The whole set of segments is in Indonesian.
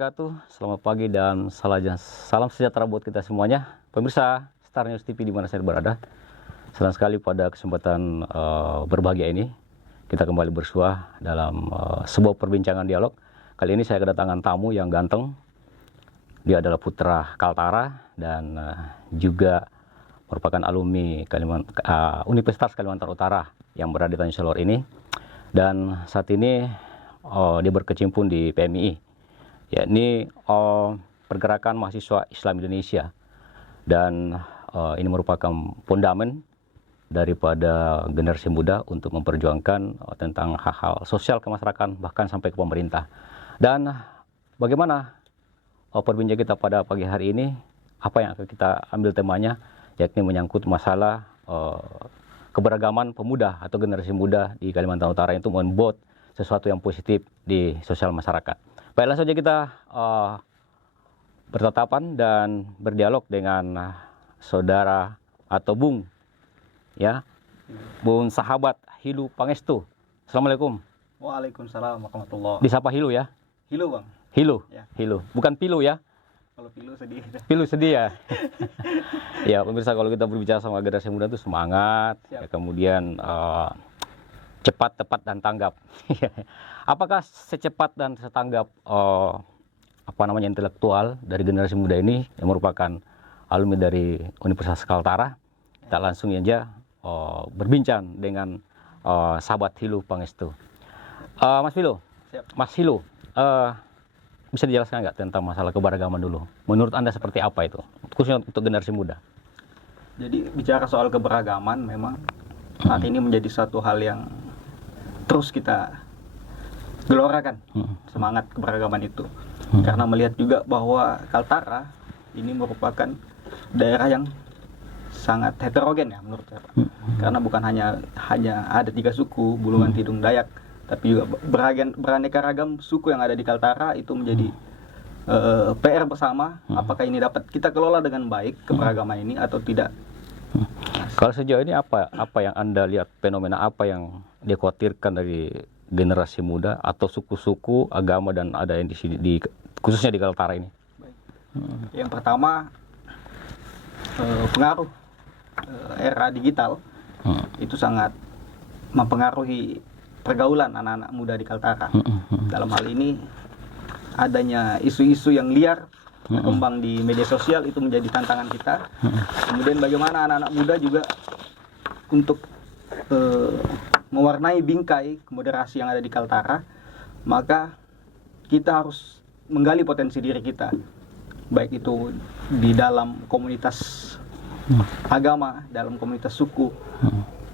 wabarakatuh. Selamat pagi dan salam sejahtera buat kita semuanya. Pemirsa Star News TV di mana saya berada. Senang sekali pada kesempatan berbahagia ini kita kembali bersua dalam sebuah perbincangan dialog. Kali ini saya kedatangan tamu yang ganteng. Dia adalah putra Kaltara dan juga merupakan alumni Universitas Kalimantan Utara yang berada di Tanjung Selor ini. Dan saat ini dia berkecimpung di PMII. Yakni Pergerakan Mahasiswa Islam Indonesia, dan ini merupakan fondamen daripada generasi muda untuk memperjuangkan tentang hal-hal sosial kemasyarakatan bahkan sampai ke pemerintah. Dan bagaimana perbincangan kita pada pagi hari ini, apa yang akan kita ambil temanya, yakni menyangkut masalah keberagaman pemuda atau generasi muda di Kalimantan Utara itu membuat sesuatu yang positif di sosial masyarakat. Baik, langsung saja kita bertatapan dan berdialog dengan saudara atau Bung, ya, Bung sahabat Hilu Pangestu. Assalamualaikum. Waalaikumsalam warahmatullahi. Disapa Hilu ya? Hilu bang. Hilu, Ya. Hilu, bukan Pilu ya? Kalau pilu sedih. Pilu sedih ya. Ya pemirsa, kalau kita berbicara sama generasi muda itu semangat, ya, kemudian cepat, tepat, dan tanggap. Apakah secepat dan setanggap intelektual dari generasi muda ini yang merupakan alumni dari Universitas Kaltara? Kita langsung aja berbincang dengan sahabat Hilu Pangestu. Mas Hilu, Siap. Mas Hilu, bisa dijelaskan nggak tentang masalah keberagaman dulu? Menurut Anda seperti apa itu, khususnya untuk generasi muda? Jadi bicara soal keberagaman memang saat ini menjadi satu hal yang terus kita gelorakan, semangat keberagaman itu. Karena melihat juga bahwa Kaltara ini merupakan daerah yang sangat heterogen ya menurut saya. Karena bukan hanya ada 3 suku, Bulungan, Tidung, Dayak, tapi juga beraneka ragam suku yang ada di Kaltara. Itu menjadi PR bersama, apakah ini dapat kita kelola dengan baik keberagaman ini atau tidak. Kalau sejauh ini apa yang Anda lihat, fenomena apa yang dikhawatirkan dari generasi muda atau suku-suku agama dan ada yang di khususnya di Kaltara ini? Baik. Yang pertama, pengaruh era digital itu sangat mempengaruhi pergaulan anak-anak muda di Kaltara. Dalam hal ini adanya isu-isu yang liar berkembang di media sosial itu menjadi tantangan kita. Kemudian bagaimana anak-anak muda juga untuk mewarnai bingkai moderasi yang ada di Kaltara, maka kita harus menggali potensi diri kita, baik itu di dalam komunitas agama, dalam komunitas suku,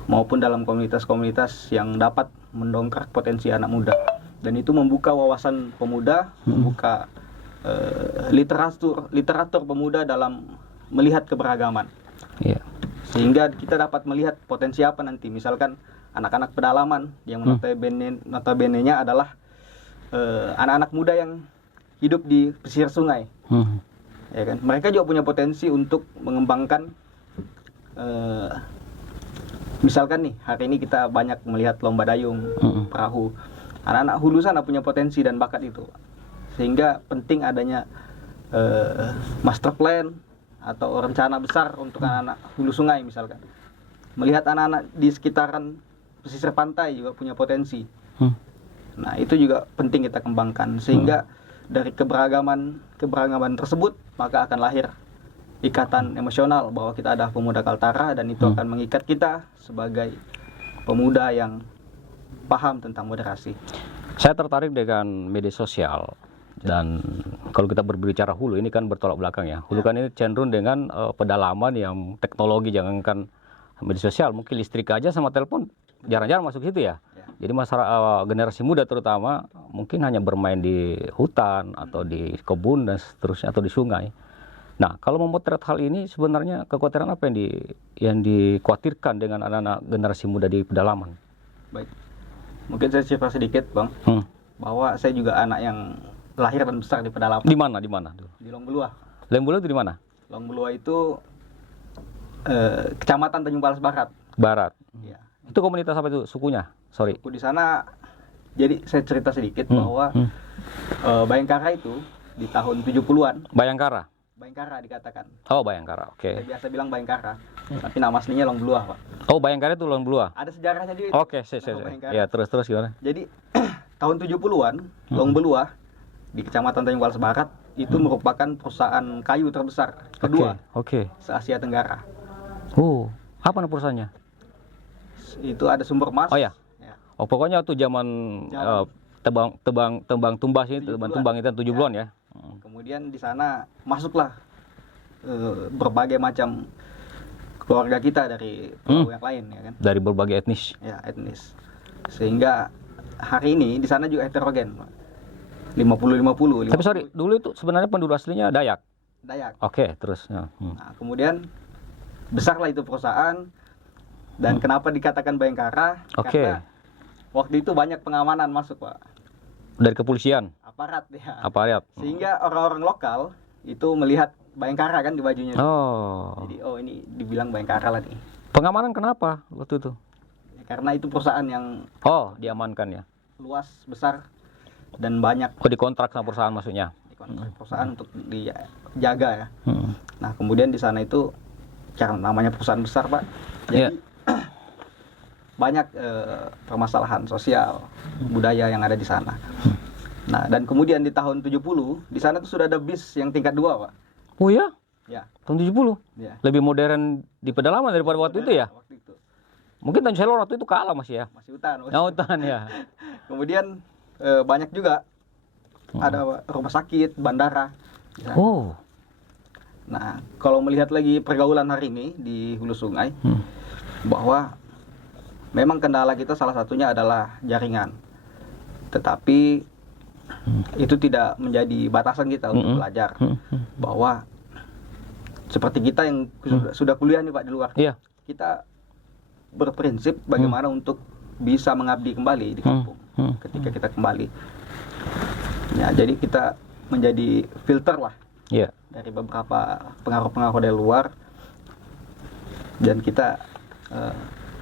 maupun dalam komunitas-komunitas yang dapat mendongkrak potensi anak muda. Dan itu membuka wawasan pemuda, membuka literatur pemuda dalam melihat keberagaman. Yeah. Sehingga kita dapat melihat potensi apa nanti, misalkan anak-anak pedalaman yang notabene-nya adalah anak-anak muda yang hidup di pesisir sungai. Ya kan? Mereka juga punya potensi untuk mengembangkan, misalkan nih hari ini kita banyak melihat lomba dayung, perahu. Anak-anak hulu sana punya potensi dan bakat itu, sehingga penting adanya master plan atau rencana besar untuk anak-anak hulu sungai misalkan. Melihat anak-anak di sekitaran pesisir pantai juga punya potensi. Nah itu juga penting kita kembangkan, sehingga dari keberagaman tersebut maka akan lahir ikatan emosional bahwa kita ada pemuda Kaltara, dan itu akan mengikat kita sebagai pemuda yang paham tentang moderasi. Saya tertarik dengan media sosial, dan kalau kita berbicara hulu ini kan bertolak belakang ya. Hulu kan ini cenderung dengan pedalaman yang teknologi, jangankan media sosial, mungkin listrik aja sama telepon jarang-jarang masuk situ ya. Jadi masyarakat generasi muda terutama mungkin hanya bermain di hutan atau di kebun dan seterusnya, atau di sungai. Nah, kalau memotret hal ini sebenarnya kekhawatiran apa yang dikhawatirkan dengan anak-anak generasi muda di pedalaman? Baik, mungkin saya cerita sedikit bang, bahwa saya juga anak yang lahir dan besar di pedalaman. Di mana? Di Longbelua. Longbelua itu di mana? Longbelua itu Kecamatan Tanjung Palas Barat. Barat. Ya. Itu komunitas apa itu sukunya? Sorry. Suku di sana, jadi saya cerita sedikit bahwa Bayangkara itu di tahun 70-an. Bayangkara. Bayangkara dikatakan. Oh, Bayangkara. Oke. Saya biasa bilang Bayangkara, tapi nama aslinya Long Blua, Pak. Oh, Bayangkara itu Long Blua. Ada sejarahnya juga. Oke, Bayangkara. ya terus gimana? Jadi tahun 70-an, Long Blua di Kecamatan Tanjung Valas Barat itu merupakan perusahaan kayu terbesar kedua Oke. se-Asia Tenggara. Oh, apa nama perusahaannya? Itu ada sumber emas. Oh ya. Oh, pokoknya waktu zaman tebang tumbas ini, tumbang itu 70-an ya. Kemudian di sana masuklah berbagai macam keluarga kita dari pulau yang lain, ya kan? Dari berbagai etnis. Ya, etnis. Sehingga hari ini di sana juga heterogen, Pak. 50-50. Tapi sorry, dulu itu sebenarnya penduduk aslinya Dayak. Dayak. Oke, terus. Ya. Nah, kemudian besarlah itu perusahaan. Dan kenapa dikatakan Bayangkara? Oke. Karena waktu itu banyak pengamanan masuk, Pak. Dari kepolisian. Aparat ya. Aparat. Sehingga orang-orang lokal itu melihat Bayangkara kan di bajunya. Oh. Jadi ini dibilang Bayangkara lah nih. Pengamanan kenapa waktu itu? Karena itu perusahaan yang Diamankan ya. luas, besar, dan banyak. Oh, dikontrak sama perusahaan maksudnya. Dikontrak perusahaan untuk dijaga ya. Nah, kemudian di sana itu karena namanya perusahaan besar, Pak. Jadi banyak permasalahan sosial, budaya yang ada di sana. Nah, dan kemudian di tahun 70 di sana tuh sudah ada bis yang tingkat 2, Pak. Oh ya? Ya. Tahun 70? Ya. Lebih modern di pedalaman daripada waktu itu ya? Waktu itu. Mungkin Tanjung Selor waktu itu kalah masih ya? Masih hutan. Oh, hutan ya. Kemudian banyak juga ada rumah sakit, bandara. Ya. Oh. Nah, kalau melihat lagi pergaulan hari ini di hulu sungai, bahwa memang kendala kita salah satunya adalah jaringan. Tetapi itu tidak menjadi batasan kita untuk belajar. Bahwa seperti kita yang sudah kuliah nih, Pak, di luar. Iya. Kita berprinsip bagaimana untuk bisa mengabdi kembali di kampung ketika kita kembali. Ya, jadi kita menjadi filter lah dari beberapa pengaruh-pengaruh dari luar, dan kita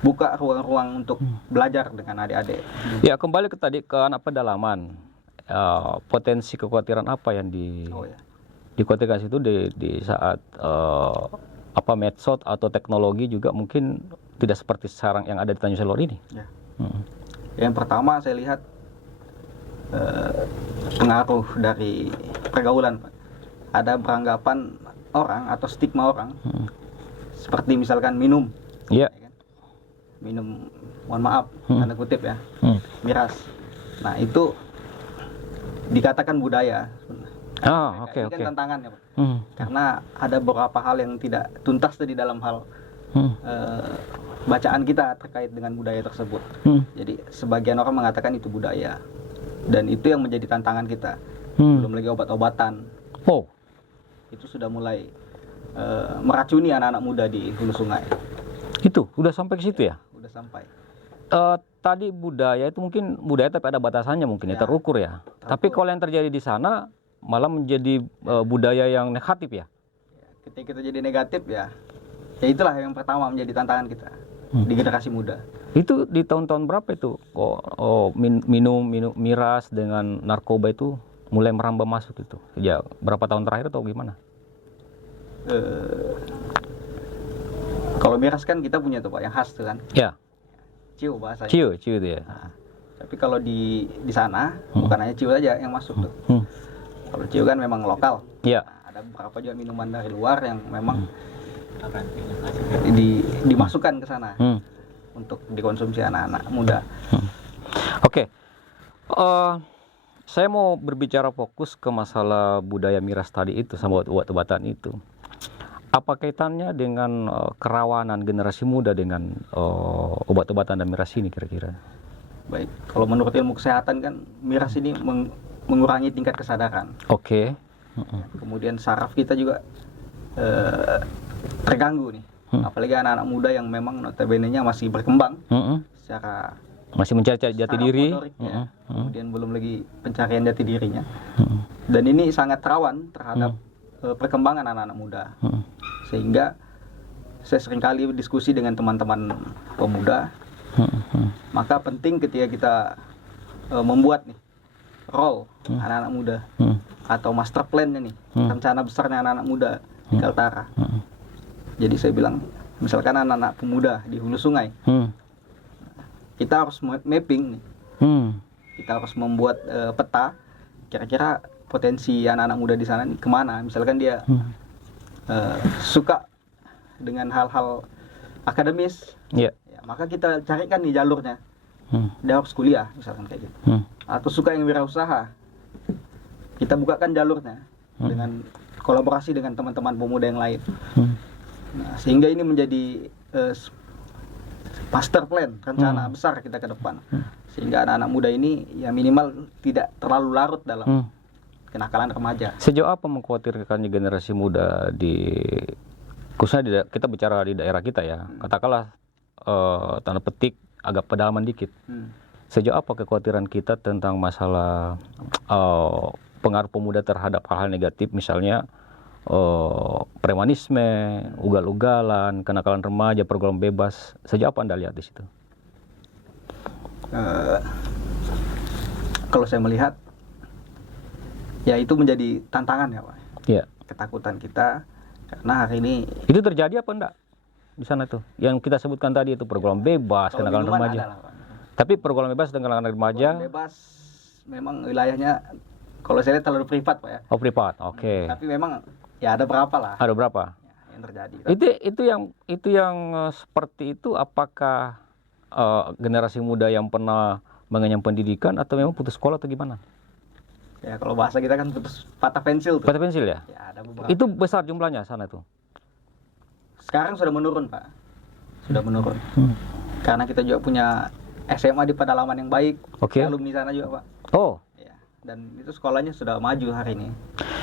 buka ruang-ruang untuk belajar dengan adik-adik. Ya, kembali ke tadi ke anak pedalaman. Potensi kekhawatiran apa yang dikhawatirkan itu di saat medsos atau teknologi juga mungkin tidak seperti sekarang yang ada di Tanjung Selor ini. Ya. Yang pertama saya lihat pengaruh dari pergaulan, Pak. Ada beranggapan orang atau stigma orang seperti misalkan minum. Iya. Ya kan? Minum, mohon maaf, tanda kutip ya, miras. Nah, itu dikatakan budaya. Ini kan tantangannya, Pak. Karena ada beberapa hal yang tidak tuntas di dalam hal bacaan kita terkait dengan budaya tersebut. Jadi sebagian orang mengatakan itu budaya, dan itu yang menjadi tantangan kita. Belum lagi obat-obatan. Itu sudah mulai meracuni anak-anak muda di hulu sungai. Itu udah sampai ke situ ya? Udah sampai. Tadi budaya itu mungkin budaya tapi ada batasannya mungkin ya, terukur ya. Tapi kalau yang terjadi di sana malah menjadi budaya yang negatif ya. Ketika kita jadi negatif ya itulah yang pertama menjadi tantangan kita di generasi muda. Itu di tahun-tahun berapa itu? Minum miras dengan narkoba itu mulai merambah masuk itu? Ya, berapa tahun terakhir atau gimana? Kalau miras kan kita punya tuh, Pak, yang khas tuh kan. Ya. Ciu bahasanya. Ciu itu ya. Nah, tapi kalau di sana bukan hanya ciu aja yang masuk tuh. Kalau ciu kan memang lokal. Iya. Ada beberapa juga minuman dari luar yang memang dimasukkan ke sana untuk dikonsumsi anak-anak muda. Oke. Saya mau berbicara fokus ke masalah budaya miras tadi itu sama obat-obatan itu. Apa kaitannya dengan kerawanan generasi muda dengan obat-obatan dan miras ini kira-kira? Baik, kalau menurut ilmu kesehatan kan miras ini mengurangi tingkat kesadaran. Oke. Kemudian saraf kita juga terganggu nih. Apalagi anak-anak muda yang memang notabene-nya masih berkembang secara masih mencari jati diri. Motorik, ya. Kemudian belum lagi pencarian jati dirinya. Dan ini sangat rawan terhadap perkembangan anak-anak muda. Sehingga saya seringkali diskusi dengan teman-teman pemuda. Maka penting ketika kita membuat nih role anak-anak muda atau master plan-nya nih, rencana besarnya anak-anak muda di Kaltara. Jadi saya bilang, misalkan anak-anak pemuda di hulu sungai, kita harus mapping nih. Kita harus membuat peta kira-kira potensi anak-anak muda di sana nih kemana. Misalkan dia suka dengan hal-hal akademis, ya, maka kita carikan nih jalurnya. Dia harus kuliah misalkan kayak gitu. Atau suka yang wirausaha, kita bukakan jalurnya dengan kolaborasi dengan teman-teman pemuda yang lain. Nah, sehingga ini menjadi master plan, rencana besar kita ke depan. Sehingga anak-anak muda ini ya minimal tidak terlalu larut dalam kenakalan remaja. Sejauh apa mengkhawatirkannya generasi muda khususnya kita bicara di daerah kita ya, katakanlah tanda petik agak pedalaman dikit. Sejauh apa kekhawatiran kita tentang masalah pengaruh pemuda terhadap hal-hal negatif, misalnya premanisme, ugal-ugalan, kenakalan remaja, pergaulan bebas. Sejauh apa Anda lihat di situ? Kalau saya melihat, ya itu menjadi tantangan ya Pak. Ya. Ketakutan kita karena hari ini. Itu terjadi apa enggak di sana tuh? Yang kita sebutkan tadi itu pergaulan bebas, kenakalan remaja. Tapi pergaulan bebas dengan kenakalan remaja. Pergaulan bebas memang wilayahnya kalau saya lihat terlalu privat Pak ya. Oh privat, oke. Tapi memang ya ada berapa lah. Ada berapa? Yang terjadi. Itu yang seperti itu. Apakah generasi muda yang pernah mengenyam pendidikan atau memang putus sekolah atau gimana? Ya kalau bahasa kita kan putus patah pensil tuh. Patah pensil ya? Ya ada beberapa. Itu besar jumlahnya sana tuh? Sekarang sudah menurun Pak. Sudah menurun. Karena kita juga punya SMA di pedalaman yang baik. Oke. Alumni sana juga Pak. Oh. Ya. Dan itu sekolahnya sudah maju hari ini.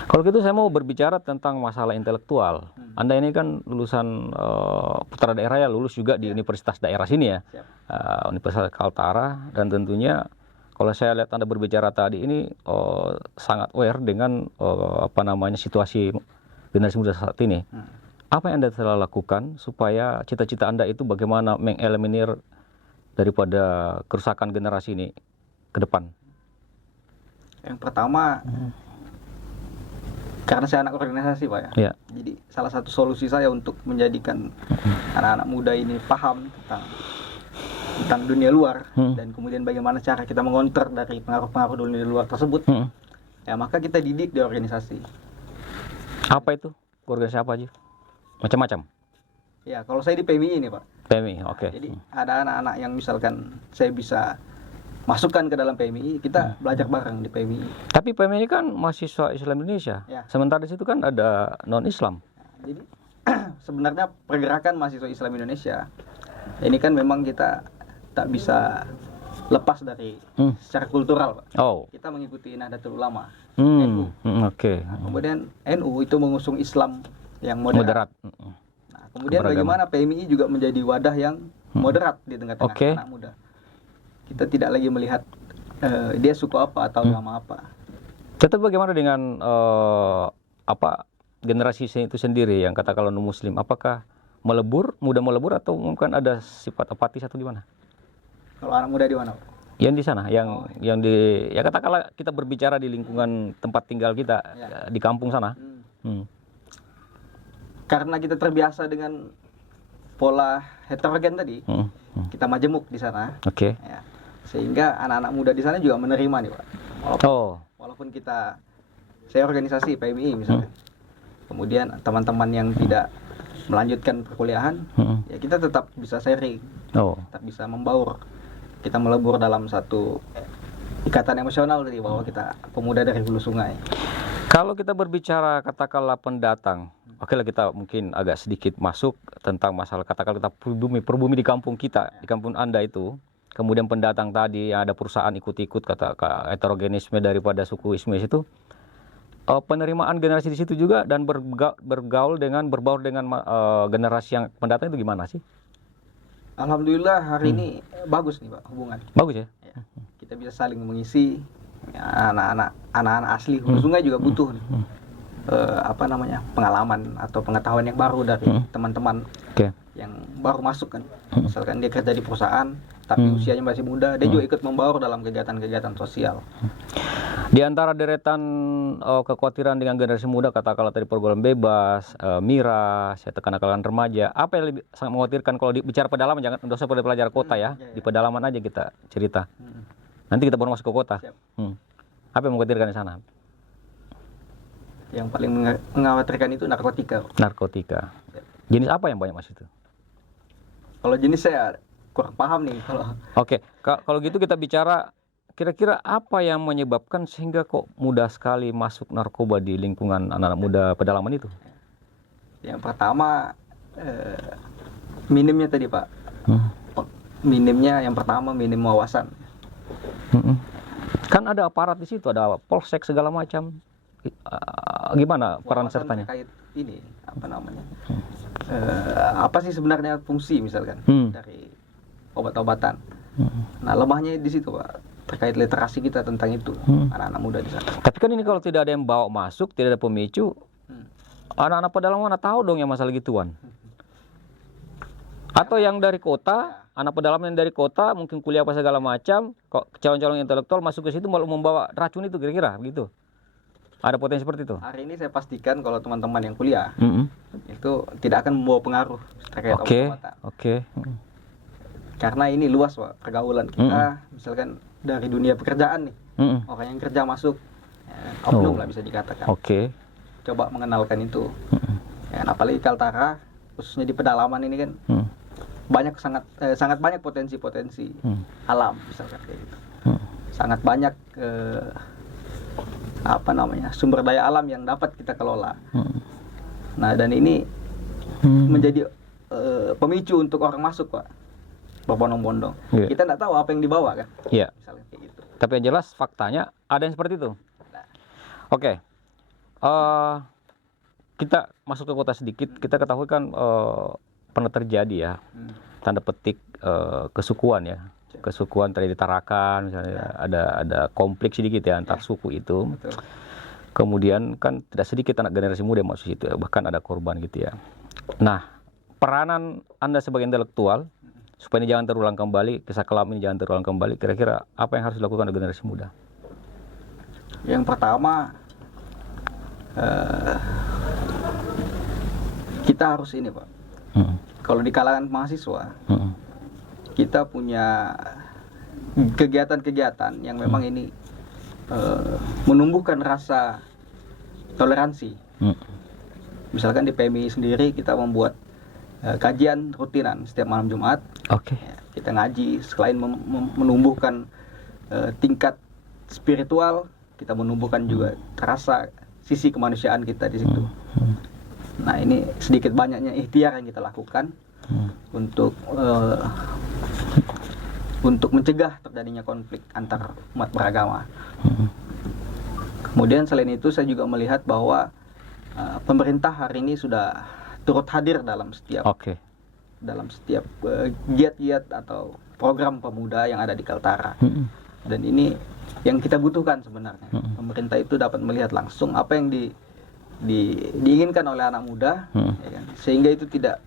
Kalau gitu saya mau berbicara tentang masalah intelektual. Anda ini kan lulusan putra daerah ya, lulus juga di universitas daerah sini ya. Universitas Kaltara, dan tentunya kalau saya lihat Anda berbicara tadi ini sangat aware dengan situasi generasi muda saat ini. Apa yang Anda telah lakukan supaya cita-cita Anda itu bagaimana mengeliminir daripada kerusakan generasi ini ke depan? Yang pertama, karena saya anak organisasi Pak ya. Jadi salah satu solusi saya untuk menjadikan anak-anak muda ini paham tentang dunia luar dan kemudian bagaimana cara kita mengonter dari pengaruh-pengaruh dunia luar tersebut, ya maka kita didik di organisasi. Apa itu? Organisasi apa aja? Macam-macam? Ya kalau saya di PMI ini Pak. PMI, oke. Jadi ada anak-anak yang misalkan saya bisa masukkan ke dalam PMI, kita belajar bareng di PMI. Tapi PMI ini kan mahasiswa Islam Indonesia, sementara di situ kan ada non-Islam. Jadi sebenarnya pergerakan mahasiswa Islam Indonesia ini kan memang kita tak bisa lepas dari secara kultural Pak. Kita mengikuti Nahdlatul Ulama, NU. Nah, kemudian NU itu mengusung Islam yang moderat. Nah, kemudian bagaimana PMI juga menjadi wadah yang moderat di tengah-tengah anak muda. Kita tidak lagi melihat dia suku apa atau agama apa. Tetapi bagaimana dengan generasi itu sendiri yang katakanlah non-Muslim? Apakah mudah melebur atau mungkin ada sifat apatis atau gimana? Kalau anak muda di mana? Yang di sana, yang katakanlah kita berbicara di lingkungan tempat tinggal kita di kampung sana. Karena kita terbiasa dengan pola heterogen tadi, kita majemuk di sana. Ya. Sehingga anak-anak muda di sana juga menerima nih Pak. Walaupun saya organisasi PMI misalnya, kemudian teman-teman yang tidak melanjutkan perkuliahan, ya kita tetap bisa sharing, tetap bisa membaur, kita melebur dalam satu ikatan emosional tadi bahwa kita pemuda dari hulu sungai. Kalau kita berbicara katakanlah pendatang, oke lah kita mungkin agak sedikit masuk tentang masalah katakanlah kita perbumi di kampung kita, di kampung Anda itu. Kemudian pendatang tadi yang ada perusahaan ikut-ikut kata heterogenisme daripada suku Ismes itu, penerimaan generasi di situ juga dan berbaur dengan generasi yang pendatang itu gimana sih? Alhamdulillah hari ini bagus nih Pak hubungan. Bagus ya? Kita bisa saling mengisi. Anak-anak asli hulu sungai juga butuh nih, pengalaman atau pengetahuan yang baru dari teman-teman yang baru masuk kan. Misalkan dia kerja di perusahaan tapi usianya masih muda, dia juga ikut membaur dalam kegiatan-kegiatan sosial. Di antara deretan kekhawatiran dengan generasi muda, katakanlah tadi program bebas, miras, ya, kenakalan remaja, apa yang lebih sangat mengkhawatirkan kalau bicara pedalaman, jangan usah pada pelajar kota ya, di pedalaman aja kita cerita. Nanti kita baru masuk ke kota. Apa yang mengkhawatirkan di sana? Yang paling mengkhawatirkan itu narkotika. Narkotika. Jenis apa yang banyak mas itu? Kalau jenis saya kurang paham nih. Oke, kalau gitu kita bicara kira-kira apa yang menyebabkan sehingga kok mudah sekali masuk narkoba di lingkungan anak-anak muda pedalaman itu? Yang pertama minimnya tadi Pak. Minimnya yang pertama minim wawasan. Kan ada aparat di situ, ada polsek segala macam. Gimana peran Wawasan sertanya? terkait ini apa namanya? Apa sih sebenarnya fungsi misalkan dari obat-obatan? Nah lemahnya di situ Pak. Terkait literasi kita tentang itu anak-anak muda di sana. Tapi kan ini kalau tidak ada yang bawa masuk, tidak ada pemicu, anak-anak pedalaman mana tahu dong yang masalah gituan. Atau yang dari kota, anak pedalaman yang dari kota mungkin kuliah apa segala macam, kok calon-calon intelektual masuk ke situ malah membawa racun itu kira-kira gitu. Ada potensi seperti itu. Hari ini saya pastikan kalau teman-teman yang kuliah itu tidak akan membawa pengaruh terkait obat-obatan. Oke. Karena ini luas Pak pergaulan kita, misalkan dari dunia pekerjaan nih, orang yang kerja masuk, oknum lah bisa dikatakan. Oke. Coba mengenalkan itu. Ya, apalagi Kaltara, khususnya di pedalaman ini kan banyak sangat banyak potensi-potensi alam misalkan kayak gitu. Sangat banyak sumber daya alam yang dapat kita kelola. Nah dan ini menjadi pemicu untuk orang masuk Pak. Berbondong-bondong. Kita nggak tahu apa yang dibawa kan. Iya. Misalnya kayak gitu. Tapi yang jelas faktanya ada yang seperti itu. Oke. Kita masuk ke kota sedikit, kita ketahui kan pernah terjadi ya, tanda petik kesukuan ya. Kesukuan terjadi Tarakan misalnya, ada konflik sedikit ya antar suku itu. Betul. Kemudian kan tidak sedikit anak generasi muda yang masuk situ, bahkan ada korban gitu ya. Nah, peranan Anda sebagai intelektual supaya ini jangan terulang kembali, kisah kelam ini jangan terulang kembali, kira-kira apa yang harus dilakukan oleh generasi muda? Yang pertama, kita harus ini Pak. Kalau di kalangan mahasiswa, kita punya kegiatan-kegiatan yang memang ini menumbuhkan rasa toleransi. Misalkan di PMI sendiri kita membuat kajian rutinan setiap malam Jumat. Oke. Ya, kita ngaji selain menumbuhkan tingkat spiritual, kita menumbuhkan juga rasa sisi kemanusiaan kita di situ. Nah ini sedikit banyaknya ikhtiar yang kita lakukan untuk mencegah terjadinya konflik antar umat beragama. Kemudian selain itu saya juga melihat bahwa pemerintah hari ini sudah turut hadir dalam setiap giat-giat atau program pemuda yang ada di Kaltara. Dan ini yang kita butuhkan sebenarnya. Pemerintah itu dapat melihat langsung apa yang diinginkan oleh anak muda, ya kan? Sehingga itu tidak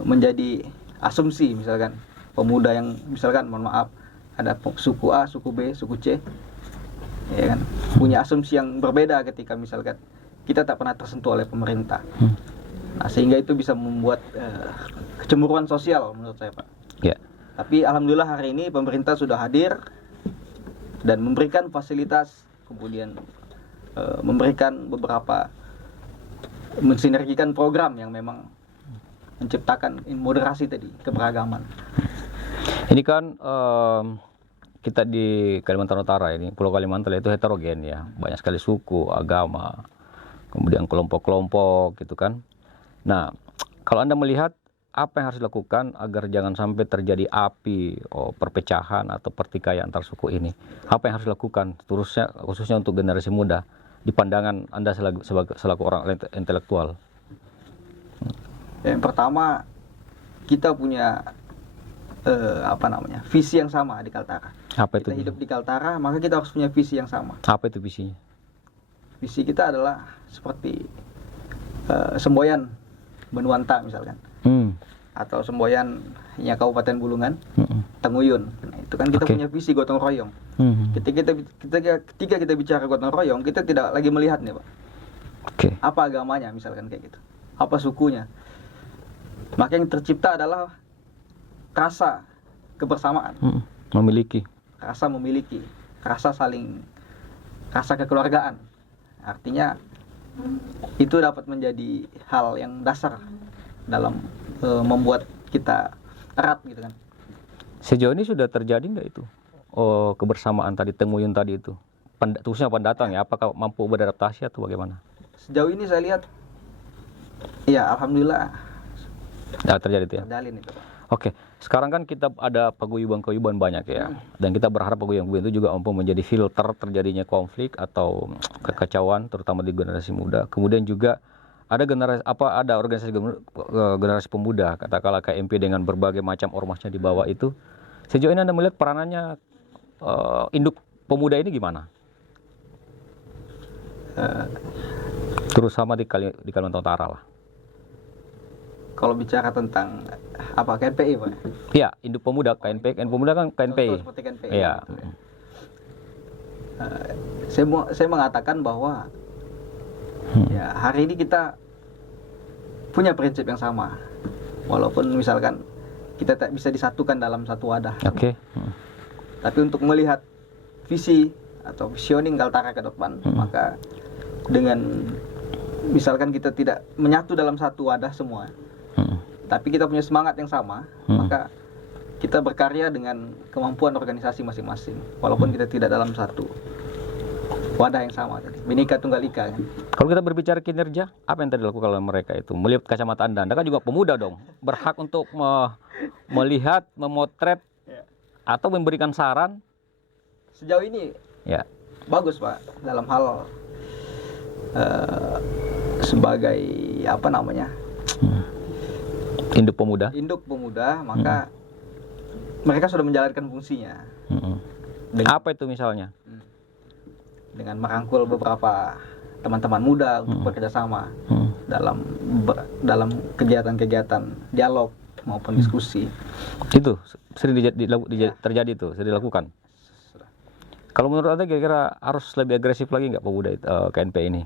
menjadi asumsi misalkan pemuda yang misalkan mohon maaf ada suku A, suku B, suku C, ya kan? Punya asumsi yang berbeda ketika misalkan kita tak pernah tersentuh oleh pemerintah. Nah, sehingga itu bisa membuat kecemburuan sosial menurut saya Pak. Ya. Tapi alhamdulillah hari ini pemerintah sudah hadir dan memberikan fasilitas, kemudian memberikan beberapa mensinergikan program yang memang menciptakan moderasi tadi, keberagaman. Ini kan kita di Kalimantan Utara ini, Pulau Kalimantan itu heterogen ya, banyak sekali suku, agama, kemudian kelompok-kelompok gitu kan. Nah, kalau Anda melihat apa yang harus dilakukan agar jangan sampai terjadi api, perpecahan atau pertikaian antar suku ini, apa yang harus dilakukan, khususnya untuk generasi muda, di pandangan Anda selaku orang intelektual? Yang pertama, kita punya visi yang sama di Kaltara. Apa itu? Kita hidup di Kaltara, maka kita harus punya visi yang sama. Apa itu visinya? Visi kita adalah seperti semboyan Benuanta misalkan, atau semboyannya Kabupaten Bulungan, Tenguyun. Nah, itu kan kita punya visi gotong royong. Ketika kita bicara gotong royong, kita tidak lagi melihat nih Pak, Oke. apa agamanya misalkan kayak gitu, apa sukunya. Maka yang tercipta adalah rasa kebersamaan, Memiliki. rasa kekeluargaan. Artinya itu dapat menjadi hal yang dasar dalam membuat kita erat gitu kan. Sejauh ini sudah terjadi nggak itu? Oh, kebersamaan tadi, temuyun tadi itu. Khususnya pendatang ya, apakah mampu beradaptasi atau bagaimana? Sejauh ini saya lihat, ya alhamdulillah Nggak terjadi itu ya? terjalin itu Pak. Oke, sekarang kan kita ada paguyuban-paguyuban banyak ya, dan kita berharap paguyuban itu juga mampu menjadi filter terjadinya konflik atau kekacauan, terutama di generasi muda. Kemudian juga ada organisasi generasi pemuda, katakanlah KMP dengan berbagai macam ormasnya di bawah itu. Sejauh ini Anda melihat peranannya induk pemuda ini gimana? Terutama di Kalimantan Utara lah. Kalau bicara tentang apa KNPI Pak? Iya, induk pemuda KNP, pemuda kan KNPI. Contoh seperti KNPI. Iya. Saya mengatakan bahwa ya hari ini kita punya prinsip yang sama, walaupun misalkan kita tak bisa disatukan dalam satu wadah. Oke. Tapi untuk melihat visi atau visioning Kaltara ke depan, maka dengan misalkan kita tidak menyatu dalam satu wadah semua, tapi kita punya semangat yang sama, maka kita berkarya dengan kemampuan organisasi masing-masing, walaupun kita tidak dalam satu wadah yang sama tadi. Bhinneka Tunggal Ika kan. Kalau kita berbicara kinerja, apa yang tadi dilakukan oleh mereka itu? Melihat kacamata Anda kan juga pemuda dong, berhak untuk melihat, memotret, atau memberikan saran. Sejauh ini Ya. bagus Pak, dalam hal sebagai apa namanya, Induk pemuda. maka mereka sudah menjalankan fungsinya. Apa itu misalnya? Dengan merangkul beberapa teman-teman muda untuk bekerja sama dalam kegiatan-kegiatan dialog maupun diskusi. Itu sering terjadi itu, sering dilakukan. Kalau menurut Anda kira-kira harus lebih agresif lagi nggak pemuda KNP ini?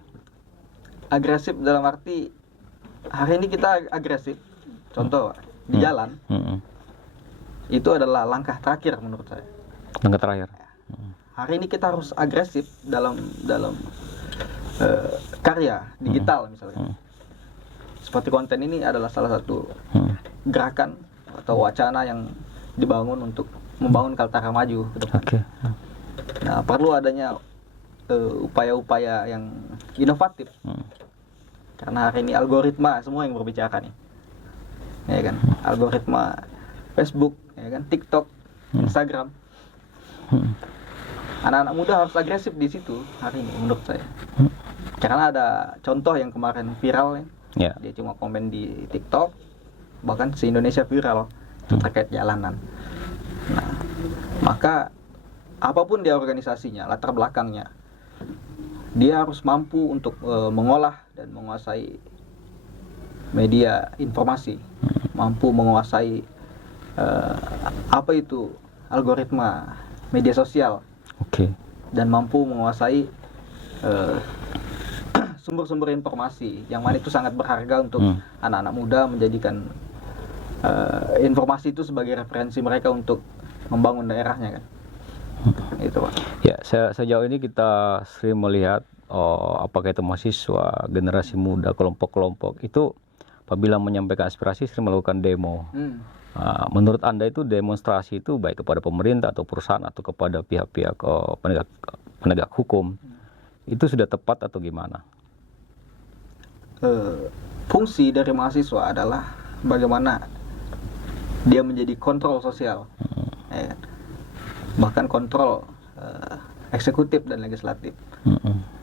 Agresif dalam arti hari ini kita agresif. Contoh di jalan itu adalah langkah terakhir menurut saya. Langkah terakhir. Hari ini kita harus agresif dalam karya digital misalnya. Seperti konten ini adalah salah satu gerakan atau wacana yang dibangun untuk membangun Kaltara maju ke depan. Oke. Nah, perlu adanya upaya-upaya yang inovatif. Karena hari ini algoritma semua yang berbicara nih. Ya kan? Algoritma Facebook, ya kan? TikTok, Instagram. Anak-anak muda harus agresif di situ hari ini menurut saya. Karena ada contoh yang kemarin viral ya. Dia cuma komen di TikTok, bahkan se-Indonesia viral terkait jalanan. Nah, maka apapun dia organisasinya, latar belakangnya, dia harus mampu untuk mengolah dan menguasai media informasi, mampu menguasai apa itu algoritma media sosial, dan mampu menguasai sumber-sumber informasi yang mana itu sangat berharga untuk anak-anak muda, menjadikan informasi itu sebagai referensi mereka untuk membangun daerahnya kan. Itu Pak. Ya, sejauh ini kita sering melihat apakah itu mahasiswa, generasi muda, kelompok-kelompok itu apabila menyampaikan aspirasi sering melakukan demo. Menurut Anda itu demonstrasi itu baik kepada pemerintah atau perusahaan atau kepada pihak-pihak penegak hukum itu sudah tepat atau gimana? Fungsi dari mahasiswa adalah bagaimana dia menjadi kontrol sosial, ya kan? Bahkan kontrol eksekutif dan legislatif.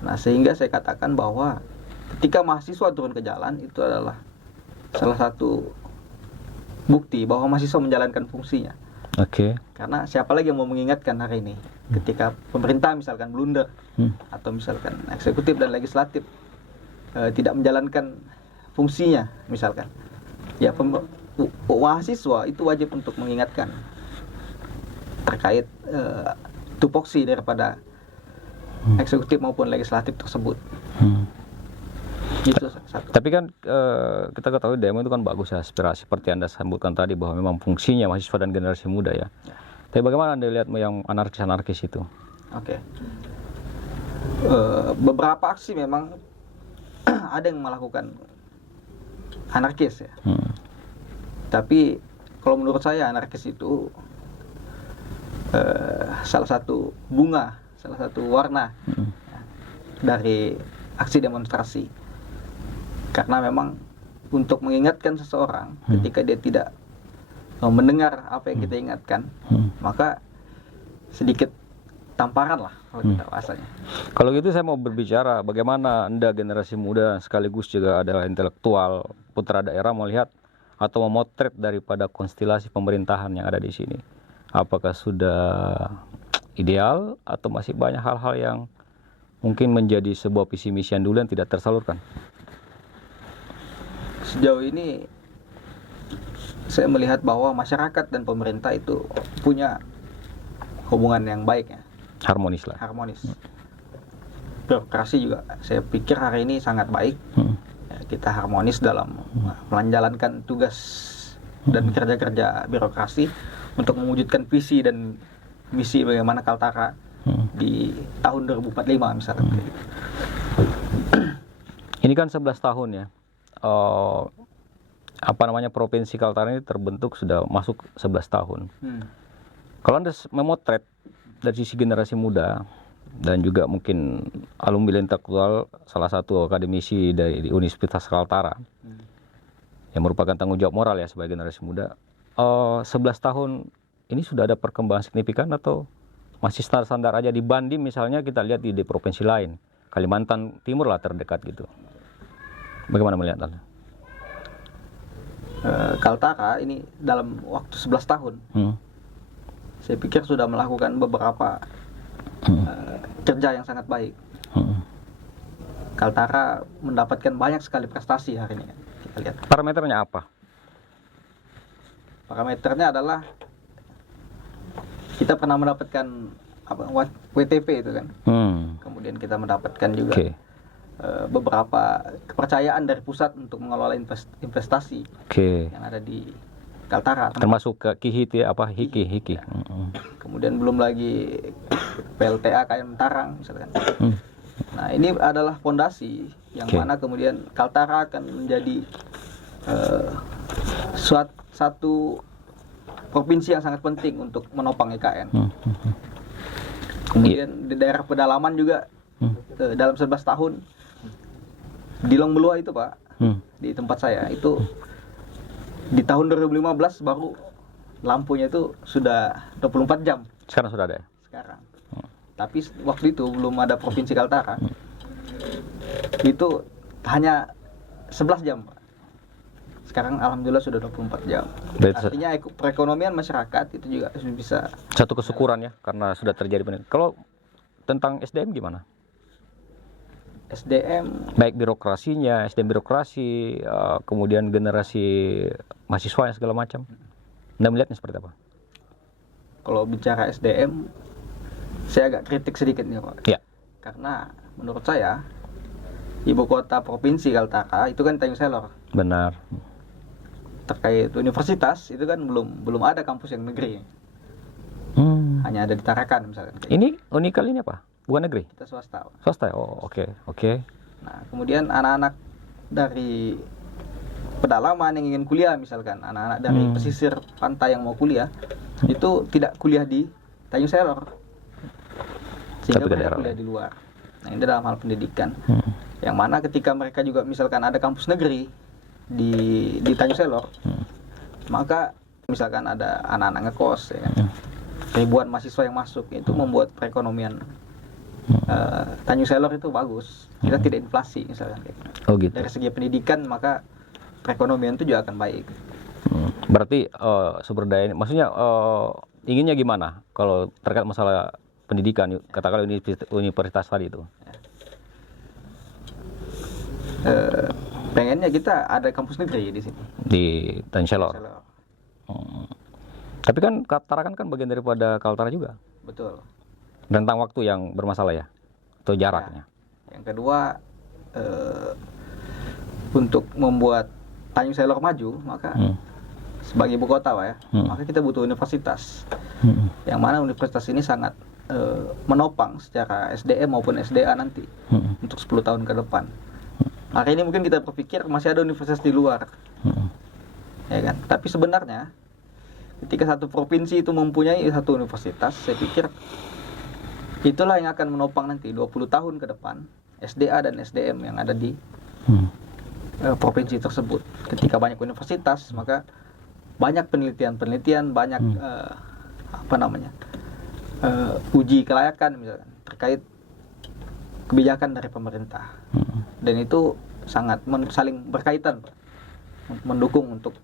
Nah, sehingga saya katakan bahwa ketika mahasiswa turun ke jalan itu adalah salah satu bukti bahwa mahasiswa menjalankan fungsinya. Karena siapa lagi yang mau mengingatkan hari ini ketika pemerintah misalkan blunder atau misalkan eksekutif dan legislatif tidak menjalankan fungsinya misalkan. Ya mahasiswa itu wajib untuk mengingatkan terkait tupoksi daripada eksekutif maupun legislatif tersebut. Itu satu. Tapi kan kita ketahui demo itu kan bagus ya, aspirasi seperti Anda sebutkan tadi bahwa memang fungsinya mahasiswa dan generasi muda ya. Tapi bagaimana Anda lihat yang anarkis-anarkis itu? Oke. Beberapa aksi memang ada yang melakukan anarkis ya. Tapi kalau menurut saya anarkis itu salah satu bunga, salah satu warna dari aksi demonstrasi. Karena memang untuk mengingatkan seseorang ketika dia tidak mendengar apa yang kita ingatkan, maka sedikit tamparan lah kalau kita bahasanya. Kalau gitu saya mau berbicara bagaimana Anda generasi muda sekaligus juga adalah intelektual putra daerah melihat atau memotret daripada konstelasi pemerintahan yang ada di sini. Apakah sudah ideal atau masih banyak hal-hal yang mungkin menjadi sebuah visi misi yang dulu yang tidak tersalurkan? Sejauh ini saya melihat bahwa masyarakat dan pemerintah itu punya hubungan yang baik ya. Harmonis lah. Harmonis. Birokrasi juga saya pikir hari ini sangat baik. Ya, kita harmonis dalam menjalankan tugas dan kerja-kerja birokrasi untuk mewujudkan visi dan misi bagaimana Kaltara di tahun 2045 misalnya. Ini kan 11 tahun ya. Provinsi Kaltara ini terbentuk sudah masuk 11 tahun. Kalau Anda memotret dari sisi generasi muda dan juga mungkin alumni intelektual salah satu akademisi dari Universitas Kaltara yang merupakan tanggung jawab moral ya sebagai generasi muda, 11 tahun ini sudah ada perkembangan signifikan atau masih standar-standar aja dibanding misalnya kita lihat di provinsi lain, Kalimantan Timur lah terdekat gitu. Bagaimana melihat Anda? Kaltara ini dalam waktu 11 tahun saya pikir sudah melakukan beberapa kerja yang sangat baik. Kaltara mendapatkan banyak sekali prestasi hari ini. Kita lihat. Parameternya apa? Parameternya adalah kita pernah mendapatkan WTP itu kan. Kemudian kita mendapatkan juga beberapa kepercayaan dari pusat untuk mengelola investasi yang ada di Kaltara. Termasuk ke KIHI ya, HIKI. Kemudian belum lagi PLTA KM Tarang misalkan. Nah, ini adalah fondasi yang mana kemudian Kaltara akan menjadi satu provinsi yang sangat penting untuk menopang IKN. Kemudian di daerah pedalaman juga dalam 11 tahun di Longbelua itu Pak, di tempat saya itu di tahun 2015 baru lampunya itu sudah 24 jam. Sekarang sudah ada ya? Sekarang. Tapi waktu itu belum ada Provinsi Kaltara. Itu hanya 11 jam, Pak. Sekarang alhamdulillah sudah 24 jam. Artinya perekonomian masyarakat itu juga bisa satu kesyukuran ya karena sudah terjadi peningkatan. Kalau tentang SDM gimana? SDM baik birokrasinya, SDM birokrasi, kemudian generasi mahasiswa segala macam. Anda melihatnya seperti apa? Kalau bicara SDM, saya agak kritik sedikit nih Pak. Ya. Karena menurut saya ibu kota provinsi Kaltara itu kan Tanjung Selor. Benar. Terkait universitas itu kan belum ada kampus yang negeri. Hanya ada di Tarakan misalkan. Ini unikal ini apa? Bukan negeri? Kita swasta. Swasta. Oh, oke. Nah, kemudian anak-anak dari pedalaman yang ingin kuliah misalkan, anak-anak dari pesisir pantai yang mau kuliah itu tidak kuliah di Tanjung Selor. Sehingga mereka kuliah di luar. Nah, ini dalam hal pendidikan. Yang mana ketika mereka juga misalkan ada kampus negeri di Tanjung Selor, maka misalkan ada anak-anak ngekos ya, ribuan mahasiswa yang masuk, itu membuat perekonomian Tanjung Selor itu bagus. Kita tidak inflasi misalkan. Oh gitu. Dari segi pendidikan maka perekonomian itu juga akan baik. Berarti sumber daya ini, maksudnya inginnya gimana kalau terkait masalah pendidikan, katakanlah universitas tadi itu? Pengennya kita ada kampus negeri di sini. Di Tanjung Selor. Selor. Tapi kan Tarakan kan bagian daripada Kaltara juga. Betul. Rentang waktu yang bermasalah ya, atau jaraknya. Yang kedua, untuk membuat Tanjung Selor maju, maka sebagai ibu kota, Pak, ya, maka kita butuh universitas. Yang mana universitas ini sangat menopang secara SDM maupun SDA nanti untuk 10 tahun ke depan. Hari ini mungkin kita berpikir masih ada universitas di luar, ya kan? Tapi sebenarnya ketika satu provinsi itu mempunyai satu universitas, saya pikir itulah yang akan menopang nanti 20 tahun ke depan SDA dan SDM yang ada di provinsi tersebut. Ketika banyak universitas, maka banyak penelitian-penelitian, banyak uji kelayakan misalkan terkait kebijakan dari pemerintah. Dan itu sangat saling berkaitan, Pak. Mendukung untuk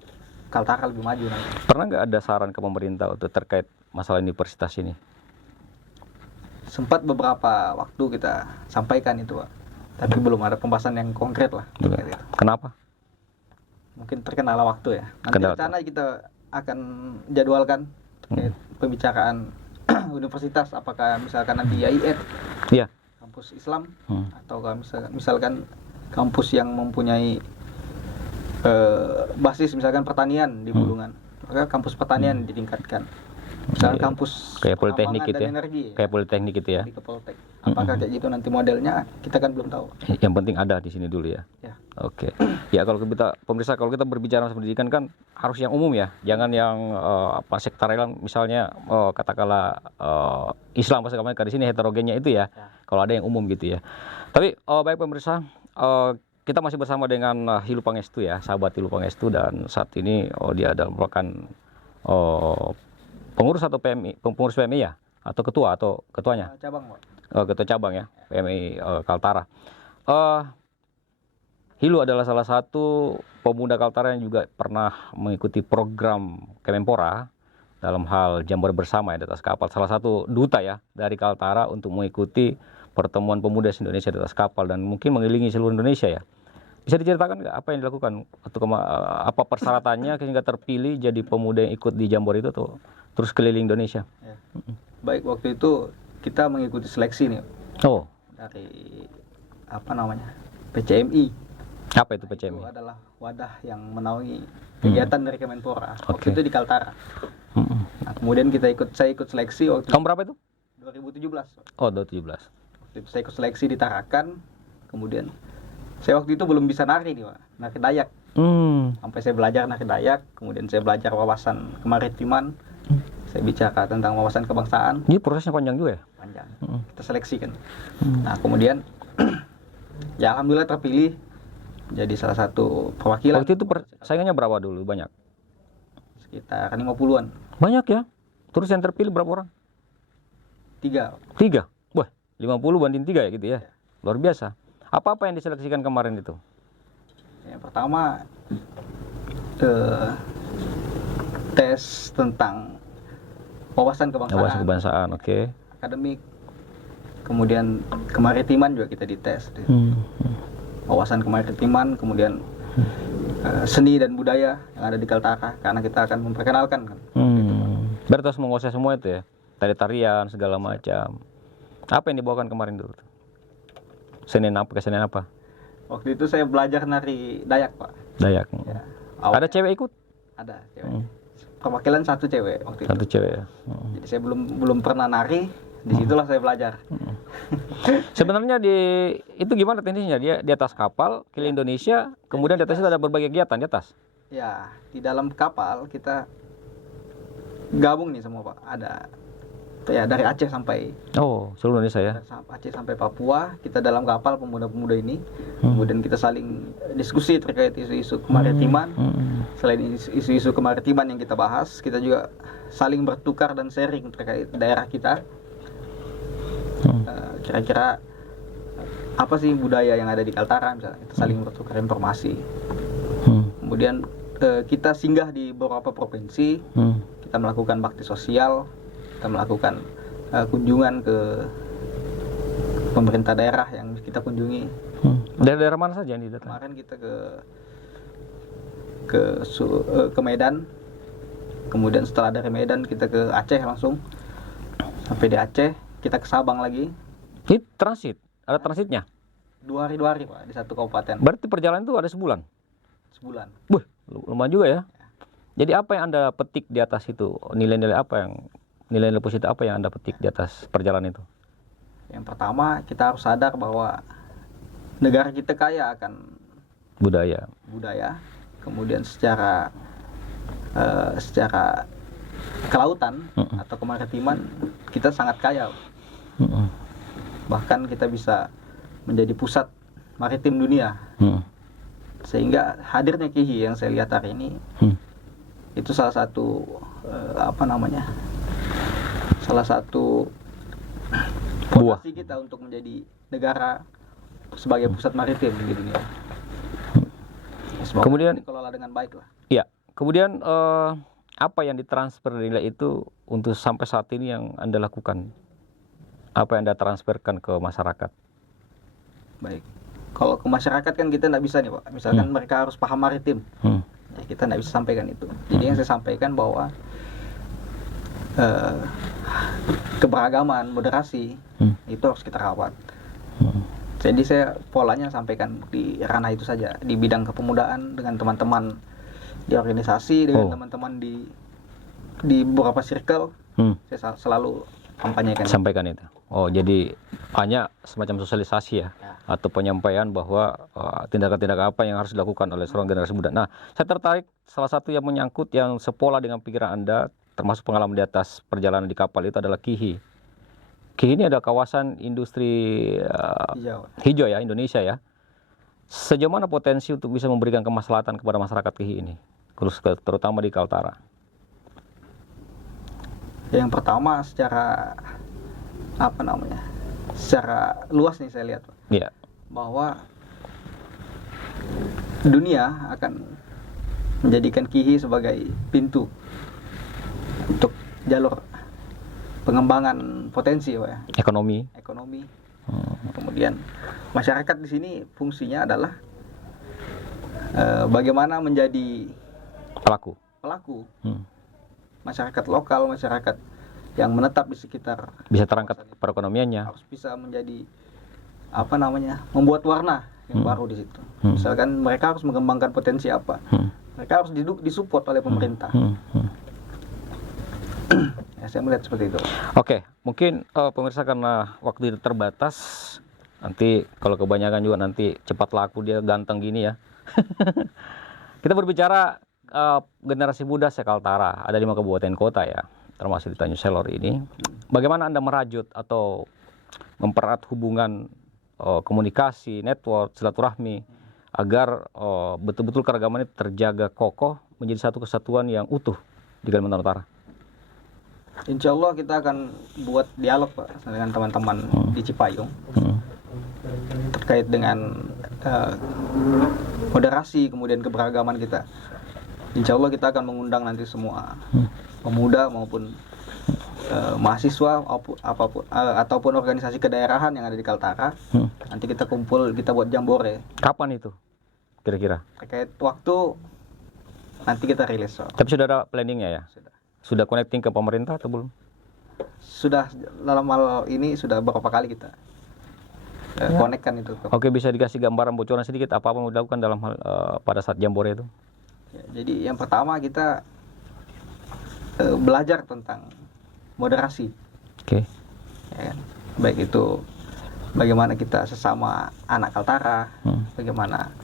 Kaltara lebih maju nanti. Pernah nggak ada saran ke pemerintah untuk terkait masalah universitas ini? Sempat beberapa waktu kita sampaikan itu, Pak. Tapi belum ada pembahasan yang konkret lah. Kenapa? Mungkin terkendala waktu ya. Nanti Kendala rencana kita akan jadwalkan terkait pembicaraan universitas, apakah misalkan nanti IAIN, Iya. kampus Islam, atau misalkan kampus yang mempunyai basis misalkan pertanian di Bulungan, maka kampus pertanian ditingkatkan. Misalkan kampus kayak politeknik pengembangan gitu dan ya. energi, Kayak politeknik gitu ya. di Kepoltek. Apakah kayak gitu nanti modelnya, kita kan belum tahu. Yang penting ada di sini dulu ya. Ya. Oke. Ya kalau kita pemirsa, kalau kita berbicara masalah pendidikan kan harus yang umum ya. Jangan yang sektorial, misalnya katakanlah Islam pas kemarin di sini heterogennya itu ya. Kalau ada yang umum gitu ya. Tapi baik pemirsa, kita masih bersama dengan Hilu Pangestu ya, sahabat Hilu Pangestu, dan saat ini dia adalah merupakan pengurus atau pengurus PMI ya, atau ketua atau ketuanya? Cabang, Pak. Ketua cabang ya, PMI Kaltara. Hilu adalah salah satu pemuda Kaltara yang juga pernah mengikuti program Kemenpora dalam hal Jamboree Bersama ya, di atas kapal. Salah satu duta ya dari Kaltara untuk mengikuti pertemuan pemuda Indonesia di atas kapal dan mungkin mengelilingi seluruh Indonesia ya. Bisa diceritakan nggak apa yang dilakukan atau apa persyaratannya sehingga terpilih jadi pemuda yang ikut di Jamboree itu atau terus keliling Indonesia? Ya. Baik, waktu itu kita mengikuti seleksi nih dari PCMI. Apa itu Itu PCMI? adalah wadah yang menaungi kegiatan dari Kemenpora. Waktu itu di Kaltara. Nah, kemudian saya ikut seleksi waktu Tahun berapa itu? 2017. Oh, 2017. Waktu itu saya ikut seleksi di Tarakan. Kemudian saya waktu itu belum bisa nari nih, Pak. Nari Dayak. Sampai saya belajar nari Dayak, kemudian saya belajar wawasan kemaritiman. Saya bicara tentang wawasan kebangsaan. Ini prosesnya panjang juga ya? Panjang. Kita seleksi kan. Nah, kemudian ya alhamdulillah terpilih jadi salah satu perwakilan. Waktu itu saingannya berapa dulu? Banyak? Sekitar 50-an. Banyak ya? Terus yang terpilih berapa orang? 3. 3? Wah, 50 banding 3 ya gitu ya? Luar biasa. Apa-apa yang diseleksikan kemarin itu? Yang pertama tes tentang wawasan kebangsaan. Wawasan kebangsaan, oke. Akademik. Kemudian kemaritiman juga kita dites. Wawasan kemaritiman, kemudian seni dan budaya yang ada di Kaltara, karena kita akan memperkenalkan kan. Berarti harus menguasai semua itu ya? Tari-tarian segala macam. Apa yang dibawakan kemarin dulu? Kesenian apa? Waktu itu saya belajar nari Dayak, Pak. Dayak. Ya. Ada cewek ikut? Ada cewek. Perwakilan satu cewek waktu itu. Satu cewek ya. Jadi saya belum pernah nari, disitulah saya belajar. Sebenarnya itu gimana teknisnya? Dia di atas kapal keliling Indonesia, kemudian di atas itu ada berbagai kegiatan di atas. Ya, di dalam kapal kita gabung nih semua, Pak. Ada ya dari Aceh sampai Seluruh Indonesia ya. Aceh sampai Papua, kita dalam kapal pemuda-pemuda ini. Kemudian kita saling diskusi terkait isu-isu kemaritiman. Selain isu-isu kemaritiman yang kita bahas, kita juga saling bertukar dan sharing terkait daerah kita. Kira-kira apa sih budaya yang ada di Kaltara, misalnya kita saling bertukar informasi. Kemudian kita singgah di beberapa provinsi, kita melakukan bakti sosial, kita melakukan kunjungan ke pemerintah daerah yang kita kunjungi. Daerah-daerah mana saja yang didatangi? Kemarin kita ke Medan, kemudian setelah dari Medan kita ke Aceh langsung. Sampai di Aceh kita ke Sabang lagi. Ini transit, ada transitnya. 2 hari Pak di satu kabupaten. Berarti perjalanan itu ada sebulan. Sebulan. Wih, lumayan juga ya. Jadi apa yang Anda petik di atas itu? Nilai-nilai positif apa yang Anda petik di atas perjalanan itu? Yang pertama, kita harus sadar bahwa negara kita kaya akan Budaya. kemudian secara kelautan atau kemaritiman kita sangat kaya. Bahkan kita bisa menjadi pusat maritim dunia. Sehingga hadirnya KIHI yang saya lihat hari ini itu salah satu salah satu fondasi kita untuk menjadi negara sebagai pusat maritim di dunia. Semoga Kemudian dikelola dengan baik lah. ya, kemudian apa yang ditransfer nilai itu untuk sampai saat ini yang Anda lakukan? Apa yang Anda transferkan ke masyarakat? Baik. Kalau ke masyarakat kan kita nggak bisa nih Pak. Misalkan mereka harus paham maritim. Ya, kita nggak bisa sampaikan itu. Jadi yang saya sampaikan bahwa keberagaman, moderasi itu harus kita rawat. Jadi saya polanya sampaikan di ranah itu saja, di bidang kepemudaan dengan teman-teman di organisasi, dengan teman-teman di beberapa circle, saya selalu kampanyekan. Sampaikan itu. Oh, jadi hanya semacam sosialisasi ya, atau penyampaian bahwa tindakan-tindakan apa yang harus dilakukan oleh seorang generasi muda. Nah, saya tertarik salah satu yang menyangkut yang sepola dengan pikiran Anda, termasuk pengalaman di atas perjalanan di kapal itu adalah KIHI. KIHI ini ada kawasan industri hijau ya, Indonesia ya. Sejauh mana potensi untuk bisa memberikan kemaslahatan kepada masyarakat KIHI ini, terutama di Kaltara? Yang pertama secara luas nih saya lihat Pak, bahwa dunia akan menjadikan KIHI sebagai pintu untuk jalur pengembangan potensi Pak ya. Ekonomi. Kemudian masyarakat di sini fungsinya adalah bagaimana menjadi pelaku. Masyarakat lokal, masyarakat yang menetap di sekitar bisa terangkat perekonomiannya, harus bisa menjadi membuat warna yang baru di situ. Misalkan mereka harus mengembangkan potensi apa, mereka harus disupport oleh pemerintah. Ya, saya melihat seperti itu. Oke, mungkin pemirsa karena waktu itu terbatas, nanti kalau kebanyakan juga nanti cepat laku dia ganteng gini ya. Kita berbicara generasi muda Kaltara, ada 5 kabupaten kota ya, termasuk di Tanjung Selor ini. Bagaimana Anda merajut atau mempererat hubungan komunikasi, network, silaturahmi agar betul-betul keragaman ini terjaga kokoh menjadi satu kesatuan yang utuh di Kalimantan Utara? Insya Allah kita akan buat dialog Pak dengan teman-teman di Cipayung terkait dengan moderasi kemudian keberagaman kita. Insya Allah kita akan mengundang nanti semua pemuda maupun mahasiswa ataupun organisasi kedaerahan yang ada di Kaltara. Nanti kita kumpul, kita buat jambore. Kapan itu kira-kira? Terkait waktu nanti kita rilis. Tapi sudah ada planningnya ya? Sudah connecting ke pemerintah atau belum? Sudah, dalam hal ini sudah beberapa kali kita connect kan itu. Oke, bisa dikasih gambaran bocoran sedikit apa yang dilakukan dalam hal pada saat jambore itu? Ya, jadi yang pertama kita belajar tentang moderasi. Oke. Ya kan? Baik itu bagaimana kita sesama anak Kaltara, bagaimana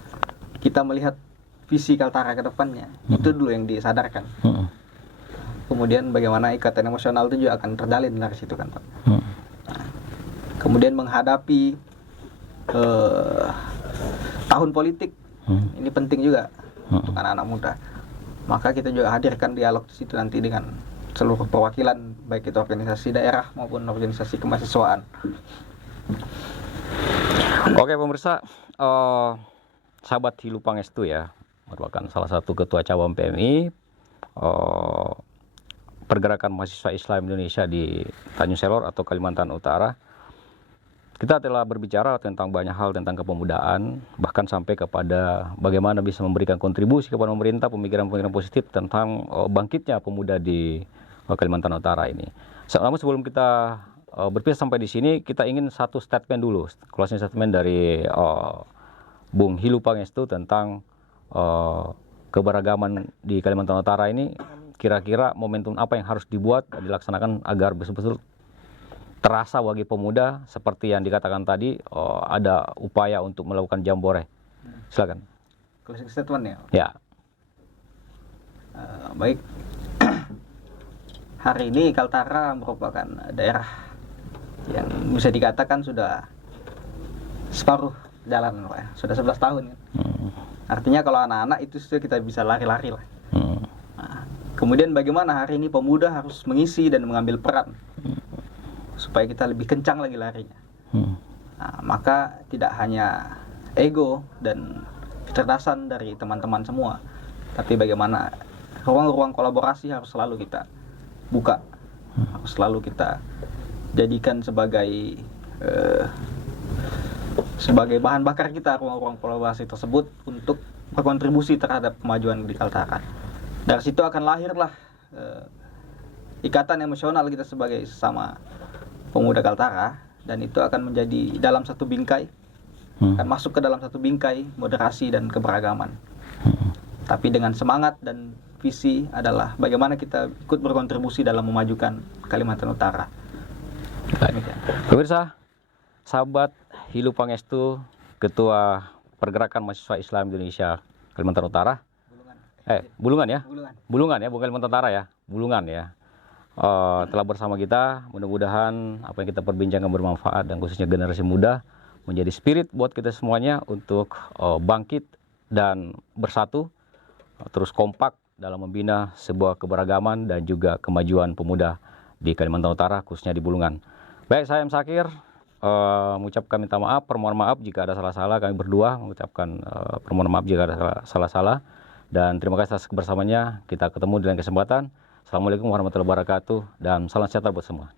kita melihat visi Kaltara ke depannya. Itu dulu yang disadarkan. Kemudian bagaimana ikatan emosional itu juga akan terjalin dari situ kan Pak. Nah, kemudian menghadapi tahun politik, ini penting juga untuk anak-anak muda. Maka kita juga hadirkan dialog di situ nanti dengan seluruh perwakilan, baik itu organisasi daerah maupun organisasi kemahasiswaan. Oke pemirsa, sahabat Hilu Pangestu ya, merupakan salah satu ketua cabang PMI Pergerakan Mahasiswa Islam Indonesia di Tanjung Selor atau Kalimantan Utara. Kita telah berbicara tentang banyak hal tentang kepemudaan, bahkan sampai kepada bagaimana bisa memberikan kontribusi kepada pemerintah, pemikiran-pemikiran positif tentang bangkitnya pemuda di Kalimantan Utara ini. Namun sebelum kita berpisah sampai di sini, kita ingin satu statement dulu, closing statement dari Bung Hilu Pangestu tentang keberagaman di Kalimantan Utara ini. Kira-kira momentum apa yang harus dibuat dan dilaksanakan agar betul-betul terasa bagi pemuda seperti yang dikatakan tadi, ada upaya untuk melakukan jambore. Silakan. Closing statement ya. Ya. Baik. Hari ini Kaltara merupakan daerah yang bisa dikatakan sudah separuh jalan, Pak, ya. Sudah 11 tahun kan. Artinya kalau anak-anak itu sudah kita bisa lari-lari lah. Nah, kemudian bagaimana hari ini pemuda harus mengisi dan mengambil peran supaya kita lebih kencang lagi larinya. Nah, maka tidak hanya ego dan kecerdasan dari teman-teman semua, tapi bagaimana ruang-ruang kolaborasi harus selalu kita buka, harus selalu kita jadikan sebagai bahan bakar kita, ruang-ruang kolaborasi tersebut untuk berkontribusi terhadap kemajuan di Kaltara. Dari situ akan lahirlah ikatan emosional kita sebagai sesama pemuda Kaltara, dan itu akan menjadi dalam satu bingkai, akan masuk ke dalam satu bingkai moderasi dan keberagaman. Tapi dengan semangat dan visi adalah bagaimana kita ikut berkontribusi dalam memajukan Kalimantan Utara. Pemirsa, sahabat Hilu Pangestu, Ketua Pergerakan Mahasiswa Islam Indonesia Kalimantan Utara. Bulungan ya? Bulungan ya, bukan Kalimantan Utara ya. Bulungan ya. Telah bersama kita, mudah-mudahan apa yang kita perbincangkan bermanfaat dan khususnya generasi muda menjadi spirit buat kita semuanya untuk bangkit dan bersatu, terus kompak dalam membina sebuah keberagaman dan juga kemajuan pemuda di Kalimantan Utara, khususnya di Bulungan. Baik, saya M. Sakir mengucapkan minta maaf, permohonan maaf jika ada salah-salah. Kami berdua mengucapkan permohonan maaf jika ada salah-salah. Dan terima kasih atas kebersamaannya. Kita ketemu di lain kesempatan. Assalamualaikum warahmatullahi wabarakatuh dan salam sejahtera buat semua.